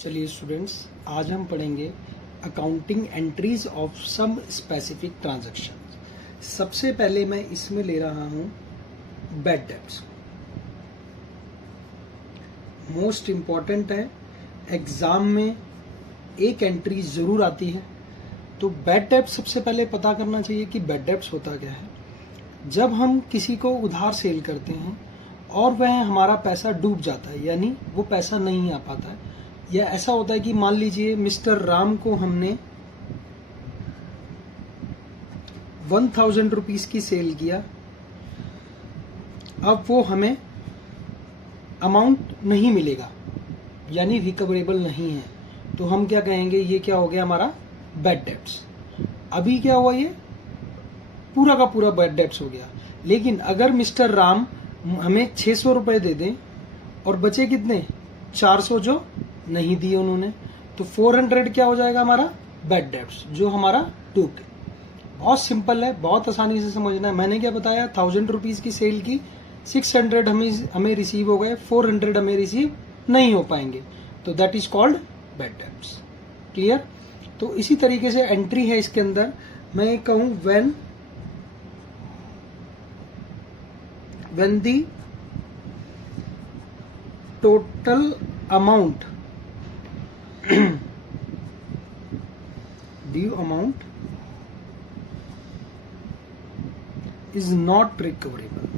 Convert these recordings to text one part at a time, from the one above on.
चलिए स्टूडेंट्स, आज हम पढ़ेंगे accounting entries of some specific transaction. सबसे पहले मैं इसमें ले रहा हूं बैड डेब्ट्स। मोस्ट इम्पॉर्टेंट है, एग्जाम में एक एंट्री जरूर आती है। तो बैड डेब्ट्स सबसे पहले पता करना चाहिए कि बैड डेब्ट्स होता क्या है। जब हम किसी को उधार सेल करते हैं और वह हमारा पैसा डूब जाता है, यानी वो पैसा नहीं आ पाता है, या ऐसा होता है कि मान लीजिए मिस्टर राम को हमने 1000 रुपीज की सेल किया, अब वो हमें अमाउंट नहीं मिलेगा, यानी रिकवरेबल नहीं है, तो हम क्या कहेंगे, ये क्या हो गया हमारा बैड डेब्ट्स। अभी क्या हुआ, ये पूरा का पूरा बैड डेब्ट्स हो गया। लेकिन अगर मिस्टर राम हमें 600 रुपए दे दें और बचे कितने 400 जो नहीं दिए उन्होंने, तो 400 क्या हो जाएगा हमारा बैड डेब्ट्स, जो हमारा डूब गया। बहुत सिंपल है, बहुत आसानी से समझना है। मैंने क्या बताया, 1000 रुपीज की सेल की, 600 हमें रिसीव हो गए, 400 हमें रिसीव नहीं हो पाएंगे, तो that is called bad debts. Clear. तो इसी तरीके से एंट्री है इसके अंदर, मैं कहूं when the total amount due amount is not recoverable,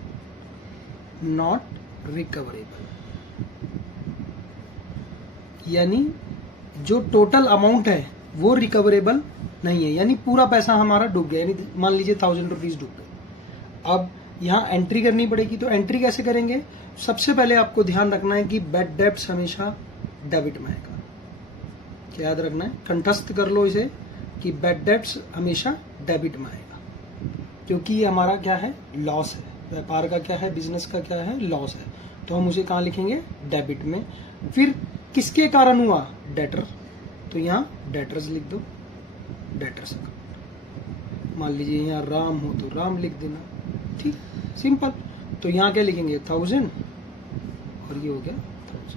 यानी जो टोटल अमाउंट है वो रिकवरेबल नहीं है, यानी पूरा पैसा हमारा डूब गया, यानी मान लीजिए 1000 रुपीज डूब गए। अब यहाँ एंट्री करनी पड़ेगी, तो एंट्री कैसे करेंगे। सबसे पहले आपको ध्यान रखना है कि बैड डेब्ट्स हमेशा डेबिट में आएगा। क्या याद रखना है, कंठस्थ कर लो इसे कि बैड डेब्ट्स हमेशा डेबिट में आएगा, क्योंकि ये हमारा क्या है, लॉस है। व्यापार का क्या है, बिजनेस का क्या है, लॉस है, तो हम उसे कहाँ लिखेंगे, डेबिट में। फिर किसके कारण हुआ, डेटर, तो यहाँ डेटर्स लिख दो, डेटर्स अकाउंट। मान लीजिए यहाँ राम हो तो राम लिख देना, ठीक, सिंपल। तो यहाँ क्या लिखेंगे 1000 और ये हो गया 1000।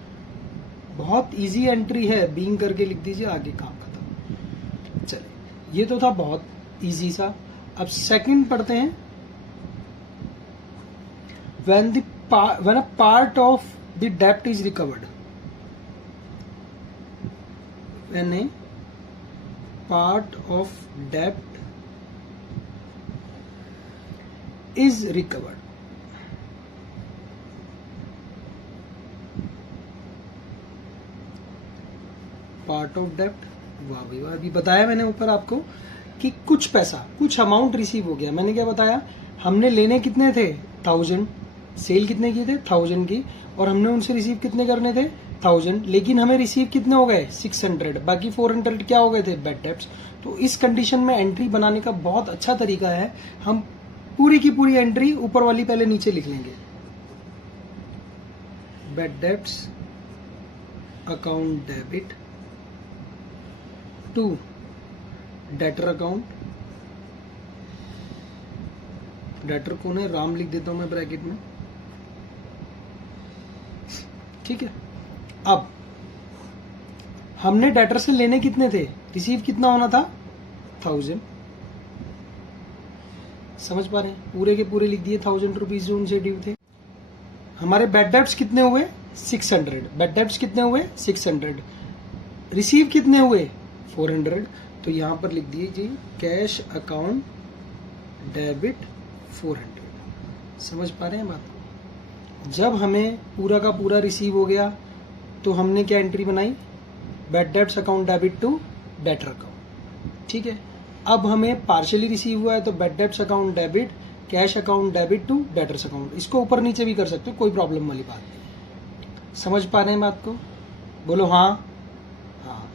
बहुत इजी एंट्री है, बीइंग करके लिख दीजिए, आगे काम खत्म। चलिए, ये तो था बहुत इजी सा। अब सेकंड पढ़ते हैं, when a part of the debt is recovered, when a part of debt is recovered, part of डेप्ट, वाह भाई वाह। अभी बताया मैंने ऊपर आपको कि कुछ पैसा, कुछ अमाउंट रिसीव हो गया। मैंने क्या बताया, हमने लेने कितने थे 1000, सेल कितने की थे 1000 की, और हमने उनसे रिसीव कितने करने थे 1000, लेकिन हमें रिसीव कितने हो गए 600, बाकी 400 क्या हो गए थे बैड डेब्ट्स। तो इस कंडीशन में एंट्री बनाने का बहुत अच्छा तरीका है, हम पूरी की पूरी एंट्री ऊपर वाली पहले नीचे लिख लेंगे। Bad debts account debit to debtor account, debtor कौन है, राम लिख देता हूं मैं ब्रैकेट में, ठीक है। अब हमने डेटर से लेने कितने थे, रिसीव कितना होना था 1000, समझ पा रहे हैं, पूरे के पूरे लिख दिए 1000 रुपीज जो उनसे ड्यू थे। हमारे बैड डेब्ट्स कितने हुए 600, बैड डेब्ट्स कितने हुए 600, रिसीव कितने हुए 400, तो यहां पर लिख दीजिए कैश अकाउंट डेबिट 400। समझ पा रहे हैं बात को। जब हमें पूरा का पूरा रिसीव हो गया तो हमने क्या एंट्री बनाई, bad debts account debit to debtor account, ठीक है। अब हमें पार्शियली रिसीव हुआ है तो bad debts account debit cash account debit to debtors account. इसको ऊपर नीचे भी कर सकते हो, कोई प्रॉब्लम वाली बात नहीं। समझ पा रहे हैं बात को, बोलो हाँ हाँ।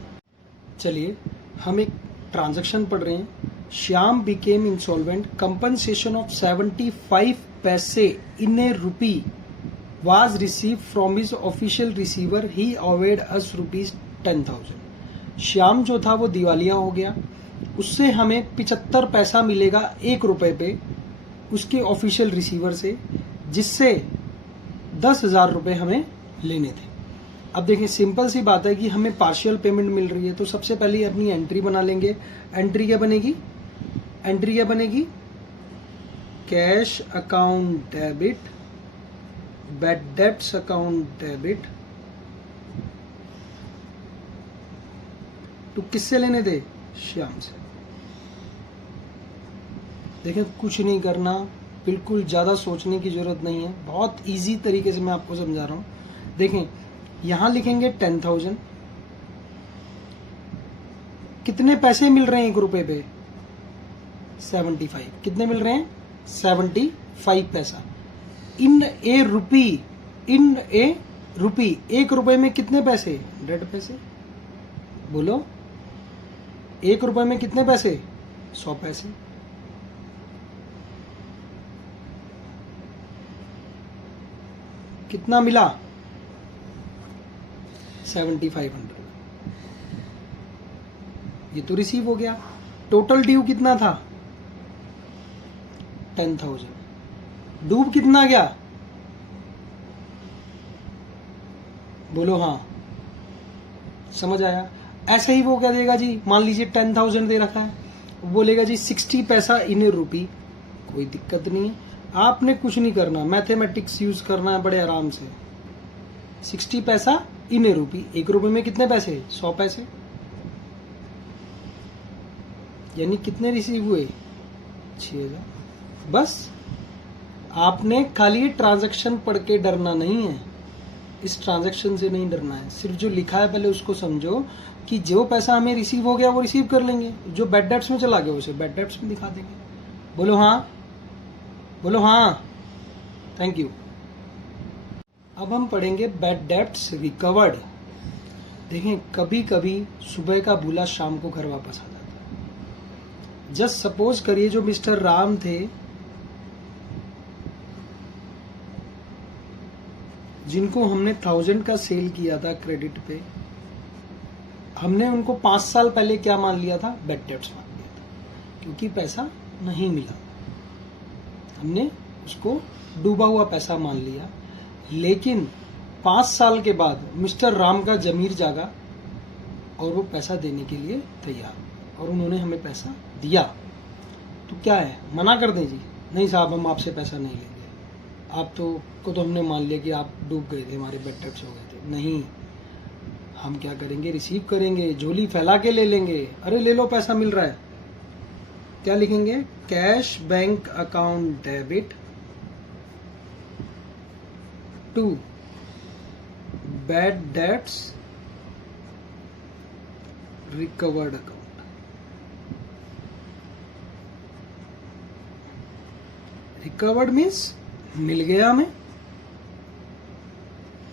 चलिए, हम एक ट्रांजैक्शन पढ़ रहे हैं। Shyam became insolvent, compensation of 75 पैसे इन ए रुपी was received from his official receiver, he owed us ₹10,000। Shyam जो था वो दिवालिया हो गया, उससे हमें 75 पैसा मिलेगा 1 रुपए पे उसके ऑफिशियल रिसीवर से, जिससे 10,000 रुपए हमें लेने थे। अब देखिए सिंपल सी बात है कि हमें पार्शियल पेमेंट मिल रही है, तो सबसे पहले अपनी एंट्री बना लेंगे। एंट्री क्या बनेगी? एंट्री क्या बनेगी? Cash account debit, bad debts account debit तो किससे लेने थे? श्याम से। देखिए कुछ नहीं करना, बिल्कुल ज्यादा सोचने की जरूरत नहीं है, बहुत इजी तरीके से मैं आपको समझा रहा हूं। देखें यहां लिखेंगे 10,000, कितने पैसे मिल रहे हैं 1 रुपए पे? 75। कितने मिल रहे हैं? 75 पैसा। इन ए रुपी, इन ए रुपी, 1 रुपए में कितने पैसे? 100 पैसे। बोलो 1 रुपए में कितने पैसे? 100 पैसे। कितना मिला? 7,500। ये तो रिसीव हो गया। टोटल ड्यू कितना था? 10,000। डूब कितना गया? बोलो हाँ, समझ आया? ऐसे ही वो क्या देगा जी, मान लीजिए 10,000 दे रखा है, वो बोलेगा जी 60 पैसा इन रुपी। कोई दिक्कत नहीं है, आपने कुछ नहीं करना, मैथमेटिक्स यूज करना है बड़े आराम से। 60 पैसा इन रुपी, 1 रुपए में कितने पैसे? 100 पैसे। यानी कितने रिसीव हुए? 6,000। बस आपने खाली ट्रांजैक्शन पढ़ के डरना नहीं है, इस ट्रांजैक्शन से नहीं डरना है। सिर्फ जो लिखा है पहले उसको समझो कि जो पैसा हमें रिसीव हो गया वो रिसीव कर लेंगे, जो बैड डेब्ट्स में चला गया उसे बैड डेब्ट्स में दिखा देंगे। बोलो हाँ, बोलो हाँ, थैंक यू। अब हम पढ़ेंगे बैड डेब्ट्स रिकवर्ड। देखें कभी कभी सुबह का भूला शाम को घर वापस आ जाता है। जस्ट सपोज करिए जो मिस्टर राम थे, जिनको हमने 1000 का सेल किया था क्रेडिट पे, हमने उनको 5 साल पहले क्या मान लिया था? बैड डेब्ट्स मान लिया था, क्योंकि पैसा नहीं मिला, हमने उसको डूबा हुआ पैसा मान लिया। लेकिन 5 साल के बाद मिस्टर राम का जमीर जागा और वो पैसा देने के लिए तैयार, और उन्होंने हमें पैसा दिया। तो क्या है, मना कर दें जी? नहीं साहब, हम आपसे पैसा नहीं लेंगे, आप तो हमने मान लिया कि आप डूब गए थे, हमारे बैड डेब्ट्स हो गए थे। नहीं, हम क्या करेंगे? रिसीव करेंगे, झोली फैला के ले लेंगे। अरे ले लो, पैसा मिल रहा है। क्या लिखेंगे? Cash bank account debit to bad debts recovered account. Recovered means मिल गया, हमें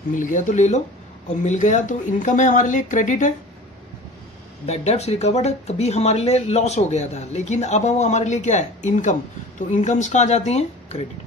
मिल गया तो ले लो, और मिल गया तो इनकम है हमारे लिए, क्रेडिट है। बैड डेब्ट्स रिकवर्ड है, तभी हमारे लिए लॉस हो गया था, लेकिन अब वो हमारे लिए क्या है? इनकम। तो इनकम्स कहाँ जाती हैं? क्रेडिट।